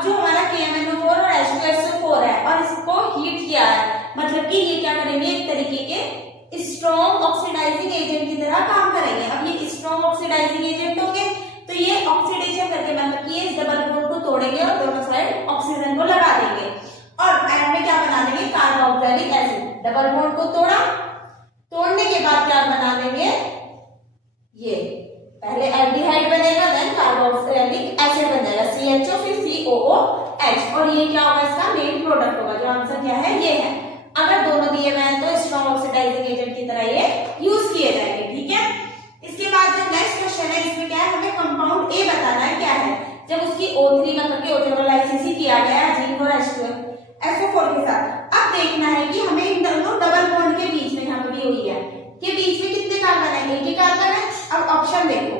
अब जो हमारा KMnO4 और H2SO4 है और इसको हीट किया है, मतलब कि ये क्या करेंगे, एक तरीके के स्ट्रॉन्ग ऑक्सीडाइजिंग एजेंट की तरह काम करेंगे। अब ये स्ट्रॉन्ग ऑक्सीडाइजिंग एजेंट होंगे तो ये ऑक्सीडेशन करके मतलब कि इस डबल बॉन्ड को तोड़ेंगे और दोनों साइड ऑक्सीजन को लगा देंगे और एंड में क्या बना देंगे, कार्बोक्सिलिक एसिड। डबल बॉन्ड को तोड़ा, तोड़ने के बाद क्या बना देंगे, ये पहले एल्डिहाइड बनेगा, देन कार्बोक्सिलिक एसिड बन जाएगा, CHO फिर COOH, और ये क्या होगा, इसका मेन प्रोडक्ट होगा। जो आंसर क्या है, ये है। अगर दोनों दिए हुए हैं तो स्ट्रॉन्ग ऑक्सीडाइजिंग एजेंट की तरह ये यूज किए जाएंगे, ठीक है। इसके बाद जो नेक्स्ट क्वेश्चन है, इसमें क्या है, हमें कंपाउंड ए बताना है क्या है। जब उसकी O3 मतलब कि ऑटोलाइसिस ही किया गया है जिंक और H2SO4 के साथ, अब देखना है कि हमें इन दोनों डबल बॉन्ड के बीच में, यहाँ पे भी हुई है, के बीच में कितने कार्बन है, एक ही कार्बन है। अब ऑप्शन देखो,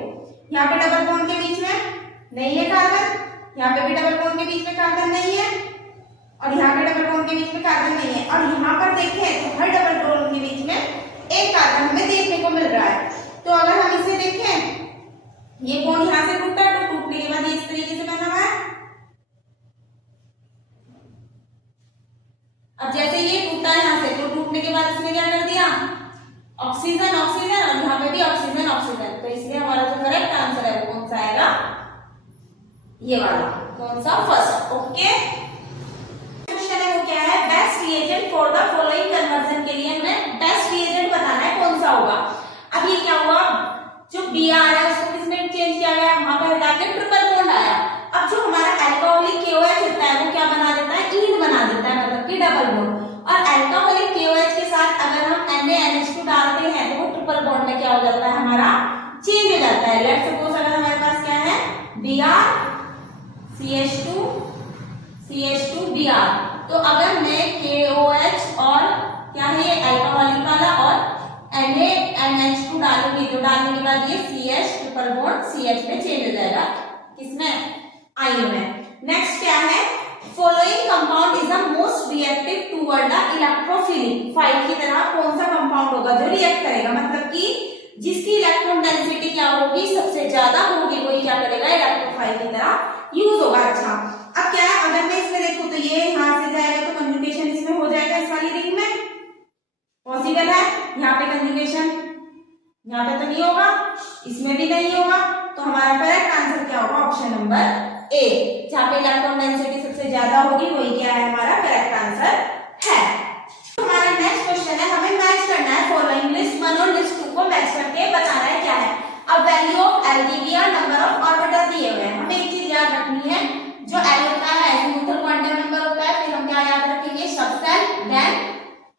यहाँ पे डबल बॉन्ड के बीच में नहीं है कार्बन, यहाँ पे भी डबल बॉन्ड के बीच में कार्बन नहीं है, और यहाँ पे डबल बॉन्ड के बीच में कार्बन नहीं है, और यहाँ पर देखें तो हर डबल बॉन्ड के बीच में एक कार्बन हमें देखने को मिल रहा है। तो अगर हम इसे देखें, ये बॉन्ड यहाँ से टूटा, तो टूटने के बाद इस तरीके से बना हुआ है। अब जैसे ये टूटा है यहाँ से, तो टूटने के बाद इसने क्या कर दिया, ऑक्सीजन ऑक्सीजन, और यहाँ पे भी ऑक्सीजन ऑक्सीजन। तो इसलिए हमारा जो करेक्ट आंसर है वो कौन सा आएगा, ये वाला, कौन सा, फर्स्ट। ओके, क्वेश्चन है वो क्या है, best reagent for the following conversion के लिए हमें बेस्ट रिएजेंट बताना है कौन सा होगा। अब ये क्या हुआ, जो Br है उसको किसमें चेंज किया गया, वहां पर हटा के ट्रिपल बॉन्ड आया। अब जो हमारा अल्कोहलिक KOH होता है वो क्या बना देता है, ईंट बना देता है, मतलब कि डबल बॉन्ड। और अल्कोहलिक KOH के साथ अगर हम NaNH2 डालते हैं तो वो ट्रिपल बॉन्ड में क्या हो जाता है, हमारा चेंज हो जाता है। लेट्स सपोज अगर हमारे पास क्या है, Br CH2 Br, तो अगर मैं KOH और क्या है ये अल्कोहलिक वाला और NaNH2 डालूंगी, तो डालने के बाद ये CH ट्रिपल बॉन्ड CH में चेंज हो जाएगा, किसमें, आयन में। नेक्स्ट क्या है, following compound is the most reactive toward the electrophilic file की तरह कौन सा कंपाउंड होगा जो रिएक्ट करेगा, मतलब कि जिसकी इलेक्ट्रॉन डेंसिटी क्या होगी, सबसे ज्यादा होगी, वही क्या करेगा, इलेक्ट्रोफाइल की तरह यूज होगा। अच्छा, अब क्या है, अगर मैं इसमें देखूं तो ये यहां से जाएगा तो कंजुगेशन इसमें हो जाएगा, इस वाली रिंग में पॉसिबल है। यहाँ पे कंजुगेशन यहाँ पे तो नहीं होगा, इसमें भी नहीं होगा, तो हमारा करेक्ट आंसर क्या होगा, ऑप्शन नंबर ए, जहाँ पे इलेक्ट्रॉन डेंसिटी सबसे ज्यादा होगी वही क्या है, हमारा करेक्ट आंसर है। तो हमारा नेक्स्ट क्वेश्चन है, हमें मैच करना है फॉलोइंग लिस्ट 1 और लिस्ट 2 को मैच करके बताना है क्या है। अब वैल्यू ऑफ LDV और नंबर ऑफ ऑर्बिटल दिए हुए हैं, हमें एक चीज याद रखनी है, जो L होता है एजीमुथल क्वांटम नंबर होता है, फिर हम क्या याद रखेंगे, सबसेल देन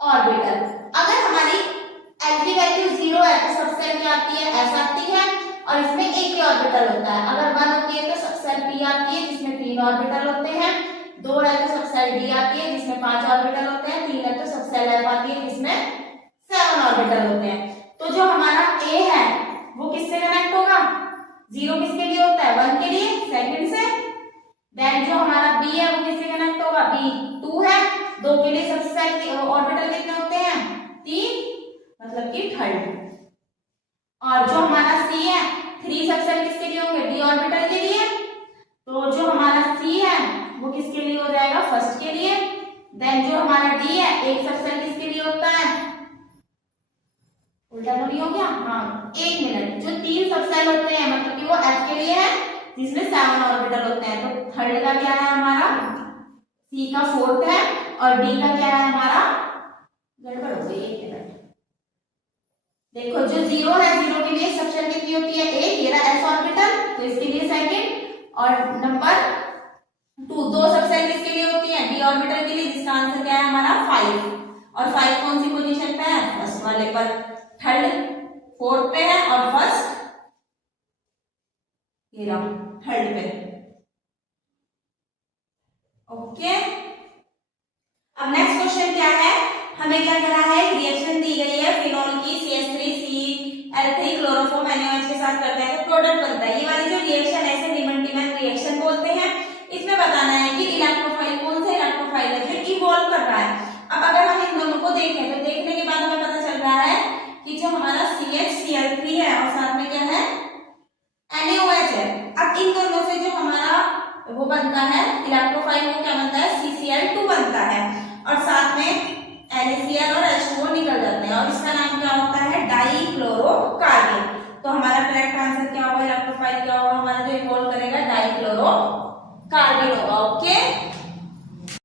ऑर्बिटल। अगर हमारी L की वैल्यू 0 है तो सबसेल क्या आती है, S आती है, और इसमें एक ही ऑर्बिटल होता है। अगर 1 होती है तो सबसेल P आती है जिसमें 3 ऑर्बिटल होते हैं, 2 है तो सबसेल D आती है जिसमें 5 ऑर्बिटल होते हैं, 3 है तो सबसेल F आती है जिसमें 7 ऑर्बिटल होते हैं। तो जो हमारा A है वो किससे कनेक्ट होगा, 0 किसके लिए होता है, 1 के लिए, सेकंड से। देन जो हमारा B है वो किससे कनेक्ट होगा, B 2 है, 2 के लिए सबसेल के ऑर्बिटल कितने होते हैं, 3, मतलब कि थर्ड। और जो हमारा C है, 3 सबसेल किसके लिए होंगे, D ऑर्बिटल के लिए, तो जो हमारा C है वो किसके लिए हो जाएगा, फर्स्ट के लिए। देन जो हमारा D है, एक सबसेल किसके लिए होता है, उल्टा तो नहीं हो गया, हाँ, 1 मिनट, जो 3 सबसेल होते हैं मतलब कि वो F के लिए है जिसमें 7 ऑर्बिटल होते हैं, तो थर्ड का क्या है हमारा, C का 4th है, और D का क्या है हमारा, गड़बड़ हो गई, 1 मिनट देखो, जो 0 है, 0 के लिए सबसेल कितनी होती है, 1, ये रहा S ऑर्बिटल, तो इसके लिए सेकंड। और नंबर 2 सबसेल किसके लिए होती है, D ऑर्बिटल के लिए, जिसका आंसर क्या है हमारा 5, और 5 कौन सी पोजीशन पे है, फर्स्ट वाले पर, थर्ड 4th पे है, और फर्स्ट ये रहा थर्ड पे। ओके, अब नेक्स्ट क्वेश्चन क्या है, हमें क्या करना है, रिएक्शन दी गई है फिनोल की CH3CL3 क्लोरोफॉर्म NaOH के साथ करते हैं तो प्रोडक्ट बनता है। ये वाली जो रिएक्शन है इसे रीमन रिएक्शन बोलते हैं। इसमें बताना है कि इलेक्ट्रोफाइल कौन सा इलेक्ट्रोफाइल है जो इवॉल्व कर रहा है। अब अगर हम इन दोनों को देखें तो देखने के बाद हमें पता चल रहा है कि जो हमारा CH3Cl3 है और साथ में क्या है NaOH है। अब इन दोनों से जो हमारा वो बनता है इलेक्ट्रोफाइल, वो क्या बनता है CCl2 बनता है और साथ में NaCl और H2O निकल जाते हैं और इसका नाम क्या होता है डाइक्लोरोकार्बन। तो हमारा करेक्ट आंसर क्या होगा, इलेक्ट्रोफाइल क्या होगा हमारा जो इन्वॉल्व करेगा डाइक्लोरोकार्बन होगा। ओके।